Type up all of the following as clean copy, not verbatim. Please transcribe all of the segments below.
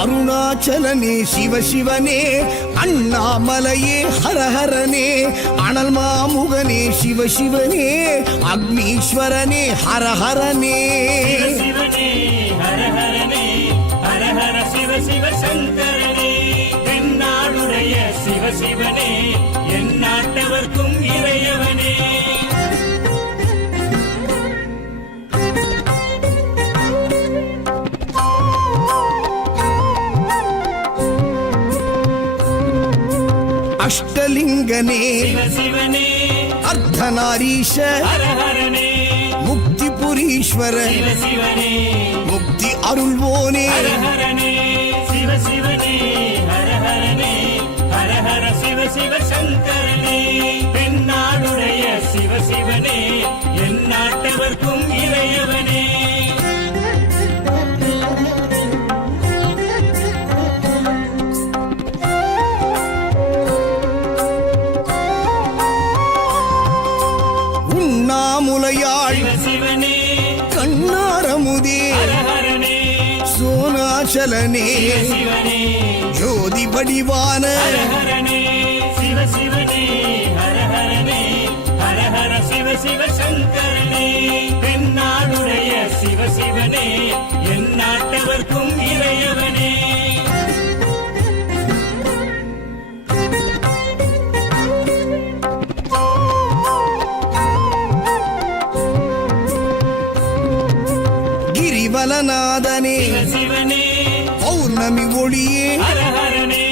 அருணாச்சலனே சிவசிவனே, அண்ணாமலையே ஹரஹரனே, அனல் மாமுகனே சிவசிவனே, அக்னீஸ்வரனே ஹரஹரனே. சிவசிவனே ஹரஹரனே, ஹரஹர சிவ சிவ சங்கரனே, தென்னாடுடைய சிவசிவனே, என் நாட்டவர்க்கும் இறையவனே. அஷ்டலிங்கனே சிவசிவனே, அர்த்தநாரீஷ ஹரஹரனே, முக்திபுரீஸ்வர சிவசிவனே, முக்தி அருள்வோனே. ஹரஹரனே சிவசிவனே, ஹரஹரனே, ஹரஹர சிவ சிவ சங்கரனே, தென்னாடுடைய சிவசிவனே, என் நாட்டவர்க்கும் இறையவனே. உண்ணாமுலையாள் சிவசிவனே, கண்ணாரமுதே ஹரஹரனே, சோனாச்சலனே சிவசிவனே, ஜோதி வடிவான ஹரஹரனே சிவசிவனே, ஹரஹரனே, ஹரஹர சிவ சிவ சங்கரனே, தென்னாடுடைய சிவசிவனே, என் நாட்டவர்க்கும் இறையவனே. கிரிவலநாதனே சிவசிவனே, பௌர்ணமி ஒளியே ஹரஹரனே,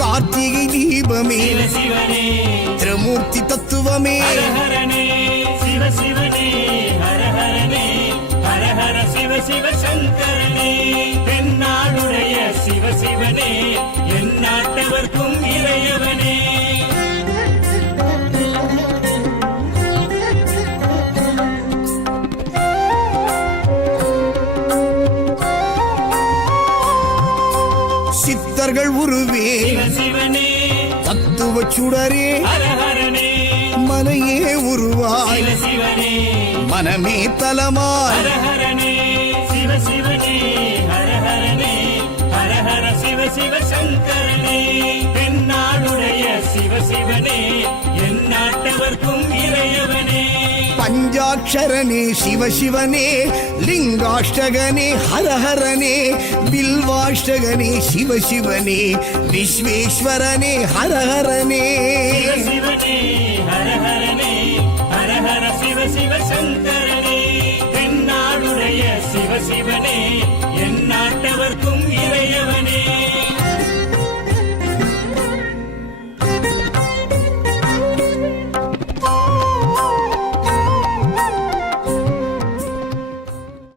கார்த்திகை தீபமே சிவசிவனே, திரமூர்த்தி தத்துவமே. ஹரஹரனே சிவசிவனே, ஹரஹரனே, ஹரஹர சிவ சிவ சங்கரனே, தென்னாடுடைய சிவசிவனே, என் நாட்டவர்க்கும் இறையவனே. சித்தர்கள் உருவே சிவசிவனே, தத்துவ சுடரே ஹரஹரனே, மலையே உருவாய் சிவசிவனே, மனமே தலமாய். ஹரஹரனே சிவசிவனே, ஹரஹரனே, ஹரஹர சிவ சிவ சங்கரனே, தென்னாடுடைய சிவசிவனே, என் நாட்டவர்க்கும் இறையவனே. பஞ்சாட்சரனே சிவசிவனே, லிங்காஷ்டகனே ஹரஹரனே, பில்வாஷ்டகனே சிவசிவனே, விஸ்வேஸ்வரனே ஹரஹரனே. சிவசிவனே, ஹரஹரனே, ஹரஹர சிவ சிவ சங்கரனே, தென்னாடுடைய சிவசிவனே, என் நாட்டவர்க்கும்